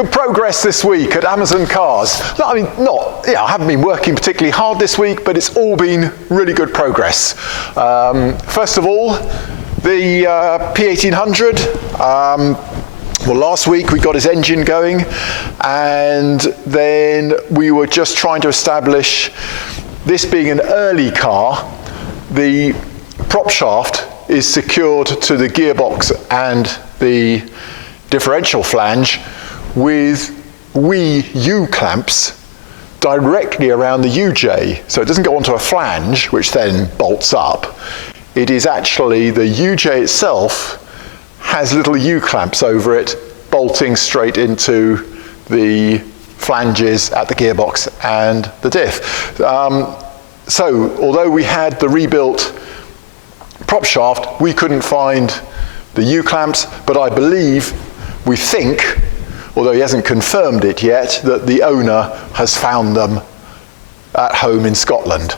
Good progress this week at Amazon Cars. I haven't been working particularly hard this week, but it's all been really good progress. First of all, the P1800. Well, last week we got his engine going, and then we were just trying to establish, this being an early car, the prop shaft is secured to the gearbox and the differential flange with wee U-clamps directly around the UJ. So it doesn't go onto a flange, which then bolts up. It is actually the UJ itself has little U-clamps over it, bolting straight into the flanges at the gearbox and the diff. So although we had the rebuilt prop shaft, we couldn't find the U-clamps, but we think, although he hasn't confirmed it yet, that the owner has found them at home in Scotland.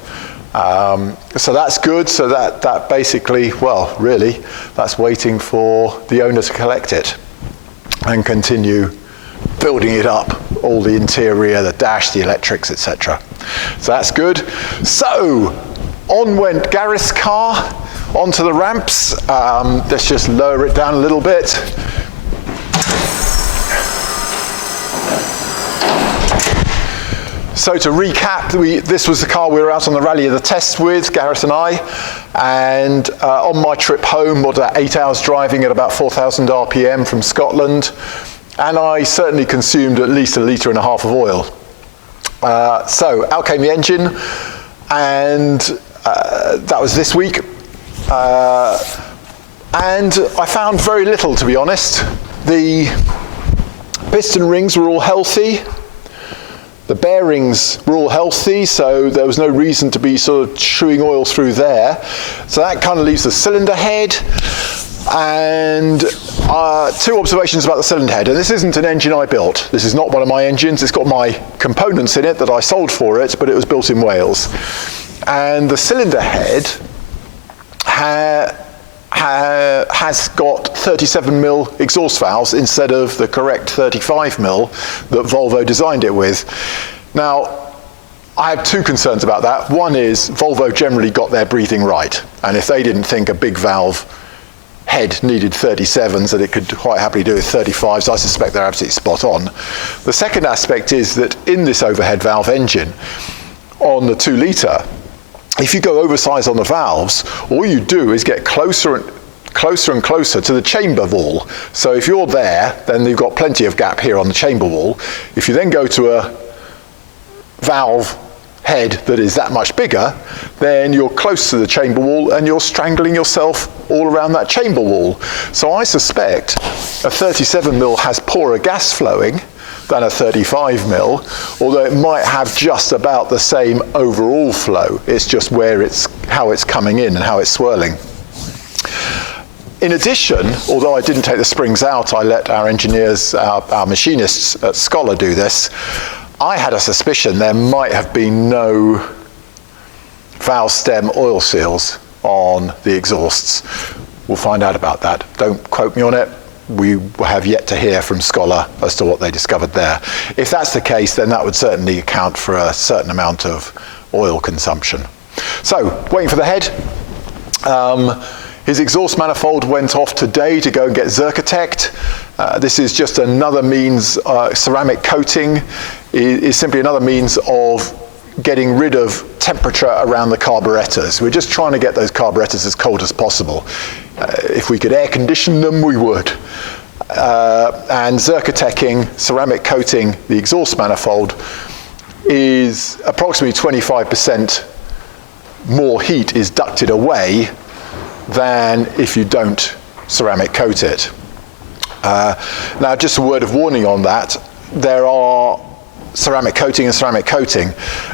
So that's good. So that basically, well, really, that's waiting for the owner to collect it and continue building it up, all the interior, the dash, the electrics, etc. So that's good. So on went Gareth's car onto the ramps. Let's just lower it down a little bit. So to recap, this was the car we were out on the rally of the test with, Gareth and I, and on my trip home, 8 hours driving at about 4,000 RPM from Scotland, and I certainly consumed at least 1.5 litres of oil. So out came the engine, and that was this week, and I found very little, to be honest. The piston rings were all healthy. The bearings were all healthy, so there was no reason to be sort of chewing oil through there. So that kind of leaves the cylinder head. And two observations about the cylinder head. And this isn't an engine I built. This is not one of my engines. It's got my components in it that I sold for it, but it was built in Wales. And the cylinder head has got 37mm exhaust valves instead of the correct 35mm that Volvo designed it with. Now, I have two concerns about that. One is Volvo generally got their breathing right, and if they didn't think a big valve head needed 37s, that it could quite happily do with 35s, I suspect they're absolutely spot on. The second aspect is that in this overhead valve engine, on the 2 litre, if you go oversize on the valves, all you do is get closer and closer to the chamber wall. So if you're there, then you've got plenty of gap here on the chamber wall. If you then go to a valve head that is that much bigger, then you're close to the chamber wall and you're strangling yourself all around that chamber wall. So I suspect a 37mm has poorer gas flowing than a 35mm, although it might have just about the same overall flow. It's just how it's coming in and how it's swirling. In addition, although I didn't take the springs out, I let our engineers, our machinists at Scholar do this, I had a suspicion there might have been no valve stem oil seals on the exhausts. We'll find out about that. Don't quote me on it. We have yet to hear from Scholar as to what they discovered there. If that's the case, then that would certainly account for a certain amount of oil consumption. So, waiting for the head. His exhaust manifold went off today to go and get Zerkatect. This is just another means, ceramic coating is simply another means of getting rid of temperature around the carburetors. We're just trying to get those carburetors as cold as possible. If we could air condition them, we would. And Zerkatecting, ceramic coating the exhaust manifold, is approximately 25% more heat is ducted away than if you don't ceramic coat it. Now, just a word of warning on that. There are ceramic coating and ceramic coating.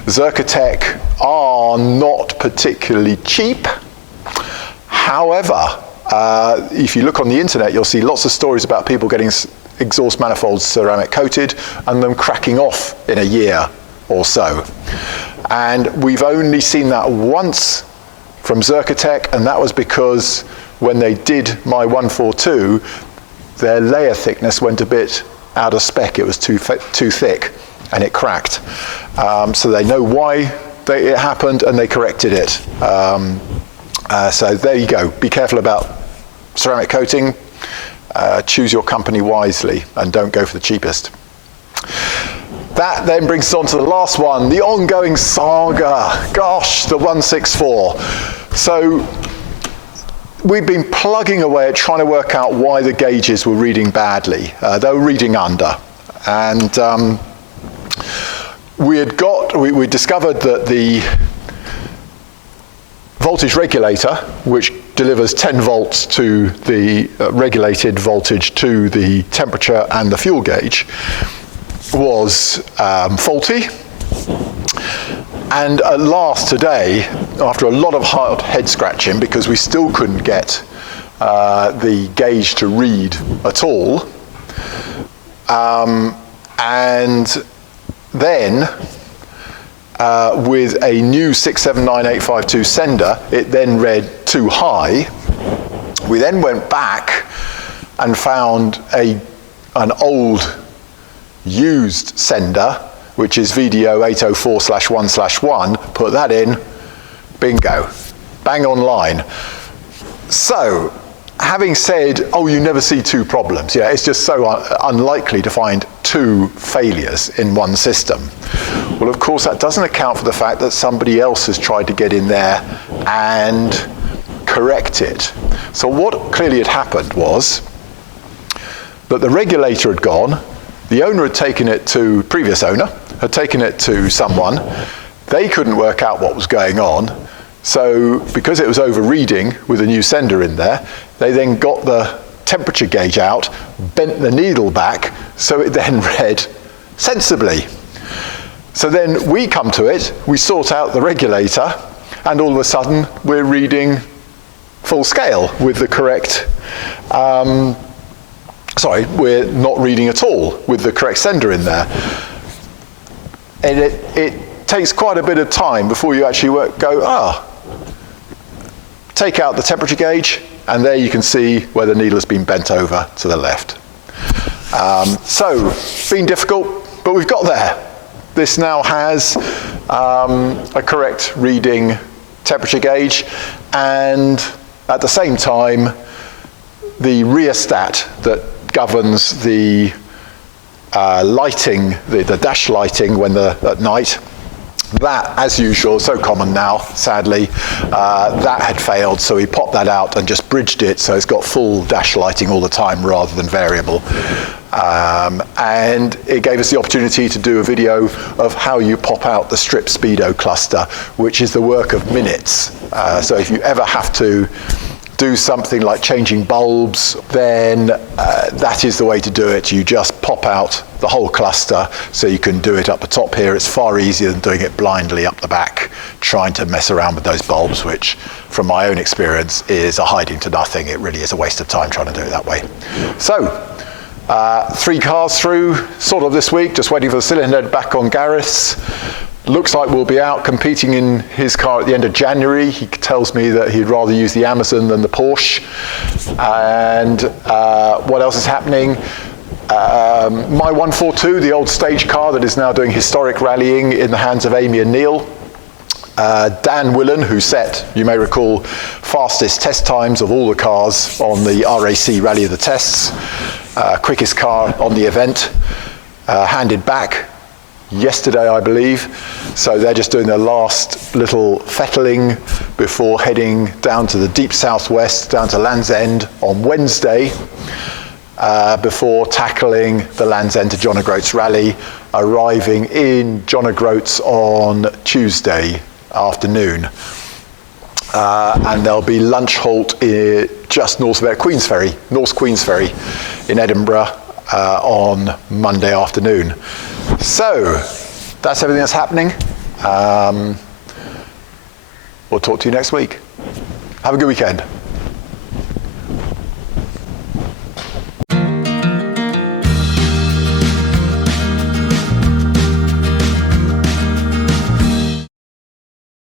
Zerkatec are not particularly cheap. However, if you look on the internet, you'll see lots of stories about people getting exhaust manifolds ceramic coated and them cracking off in a year or so. And we've only seen that once from Zerkatec, and that was because when they did my 142, their layer thickness went a bit out of spec. It was too thick, and it cracked. So they know why it happened, and they corrected it. So there you go. Be careful about ceramic coating. Choose your company wisely, and don't go for the cheapest. That then brings us on to the last one, the ongoing saga. Gosh, the 164. So we've been plugging away at trying to work out why the gauges were reading badly. They were reading under. And we discovered that the voltage regulator, which delivers 10 volts to the regulated voltage to the temperature and the fuel gauge, was faulty. And at last today, after a lot of hard head scratching, because we still couldn't get the gauge to read at all, and then with a new 679852 sender, it then read too high. We then went back and found an old used sender, which is VDO 804/1/1, put that in, bingo, bang on line. So, having said, oh, you never see two problems. Yeah, it's just so unlikely to find two failures in one system. Well, of course, that doesn't account for the fact that somebody else has tried to get in there and correct it. So what clearly had happened was that the regulator had gone, the owner had taken it to, previous owner, had taken it to someone, they couldn't work out what was going on, so because it was overreading with a new sender in there, they then got the temperature gauge out, bent the needle back, so it then read sensibly. So then we come to it, we sort out the regulator, and all of a sudden we're reading full scale with the correct, we're not reading at all with the correct sender in there. And it takes quite a bit of time before you actually take out the temperature gauge, and there you can see where the needle has been bent over to the left. So, been difficult, but we've got there. This now has a correct reading temperature gauge, and at the same time, the rheostat that governs the lighting, the dash lighting at night, that, as usual, so common now, sadly, that had failed, so we popped that out and just bridged it so it's got full dash lighting all the time rather than variable. And it gave us the opportunity to do a video of how you pop out the strip speedo cluster, which is the work of minutes. So if you ever have to do something like changing bulbs, then that is the way to do it. You just pop out the whole cluster so you can do it up the top here. It's far easier than doing it blindly up the back, trying to mess around with those bulbs, which from my own experience is a hiding to nothing. It really is a waste of time trying to do it that way. So, 3 cars through sort of this week, just waiting for the cylinder head back on Gareth's. Looks like we'll be out competing in his car at the end of January. He tells me that he'd rather use the Amazon than the Porsche. And what else is happening? My 142, the old stage car that is now doing historic rallying in the hands of Amy and Neil. Dan Willen, who set, you may recall, fastest test times of all the cars on the RAC Rally of the Tests. Quickest car on the event, handed back yesterday, I believe. So they're just doing their last little fettling before heading down to the deep southwest, down to Land's End on Wednesday, before tackling the Land's End to John O'Groats Rally, arriving in John O'Groats on Tuesday afternoon. And there'll be lunch halt just north of there, North Queensferry in Edinburgh on Monday afternoon. So, that's everything that's happening. We'll talk to you next week. Have a good weekend.